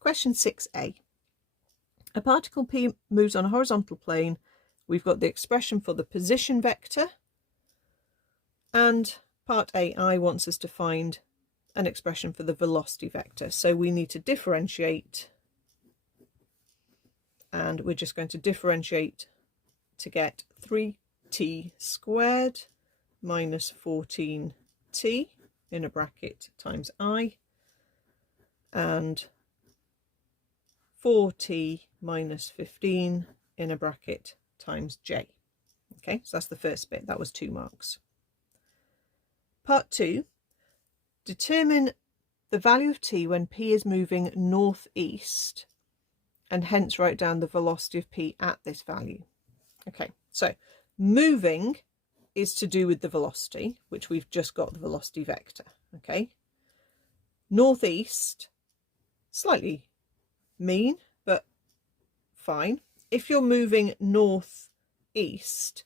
Question 6a. A particle P moves on a horizontal plane. We've got the expression for the position vector, and part AI wants us to find an expression for the velocity vector. So we need to differentiate, and we're just going to differentiate to get 3t squared minus 14t in a bracket times I, and 4t minus 15 in a bracket times j. Okay, so that's the first bit. That was 2 marks. Part 2, determine the value of t when p is moving northeast, and hence write down the velocity of p at this value. Okay, so moving is to do with the velocity, which we've just got the velocity vector. Okay, northeast, slightly mean, but fine. If you're moving northeast,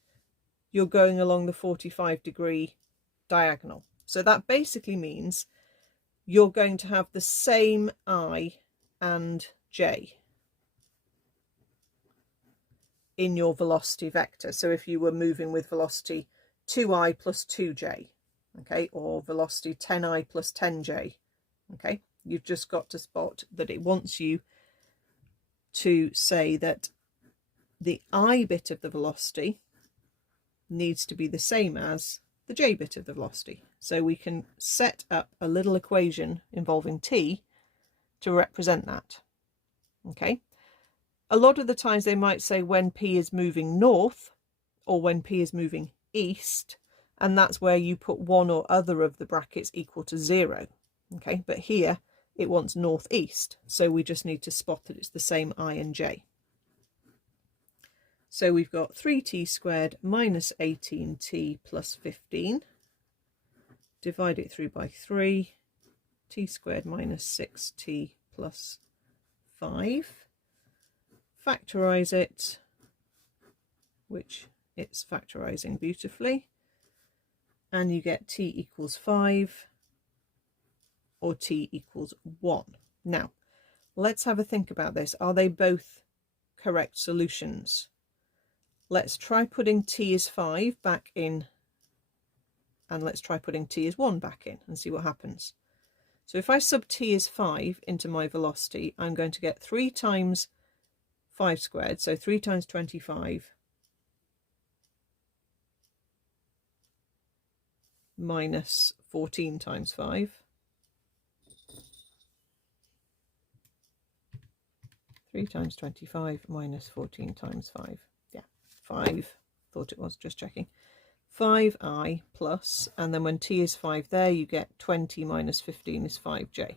you're going along the 45-degree diagonal. So that basically means you're going to have the same I and j in your velocity vector. So if you were moving with velocity 2i plus 2j, okay, or velocity 10i plus 10j, okay, you've just got to spot that it wants you to say that the I bit of the velocity needs to be the same as the j bit of the velocity. So we can set up a little equation involving t to represent that. Okay, a lot of the times they might say when p is moving north or when p is moving east, and that's where you put one or other of the brackets equal to 0. Okay, but here it wants northeast, so we just need to spot that it's the same I and j. So we've got 3t squared minus 18t plus 15. Divide it through by 3. T squared minus 6t plus 5. Factorise it, which it's factorising beautifully. And you get t equals 5 or t equals 1. Now, let's have a think about this. Are they both correct solutions? Let's try putting t as 5 back in, and let's try putting t as 1 back in and see what happens. So if I sub t as 5 into my velocity, I'm going to get 3 times 5 squared, so 3 times 25 minus 14 times 5. 3 times 25 minus 14 times 5. Yeah, 5. Thought it was, just checking. 5i plus, and then when t is 5 there, you get 20 minus 15 is 5j.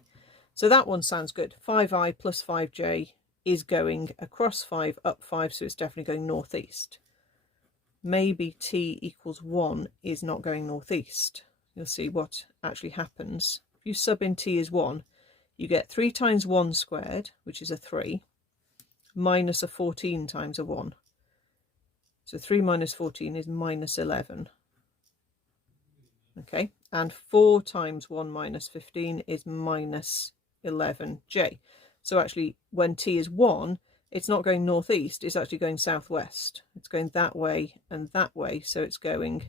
So that one sounds good. 5i plus 5j is going across 5, up 5, so it's definitely going northeast. Maybe t equals 1 is not going northeast. You'll see what actually happens. If you sub in t as 1, you get 3 times 1 squared, which is a 3, minus a 14 times a 1. So 3 minus 14 is minus 11. Okay, and 4 times 1 minus 15 is minus 11j. So actually, when t is 1, it's not going northeast, it's actually going southwest. It's going that way and that way, so it's going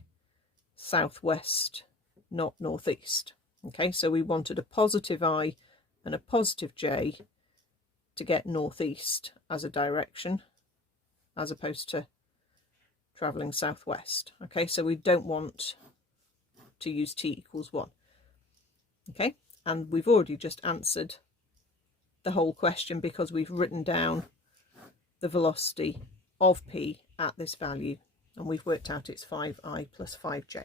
southwest, not northeast. Okay, so we wanted a positive I and a positive j to get northeast as a direction, as opposed to travelling southwest. Okay, so we don't want to use t equals 1. Okay, and we've already just answered the whole question because we've written down the velocity of p at this value, and we've worked out it's 5i plus 5j.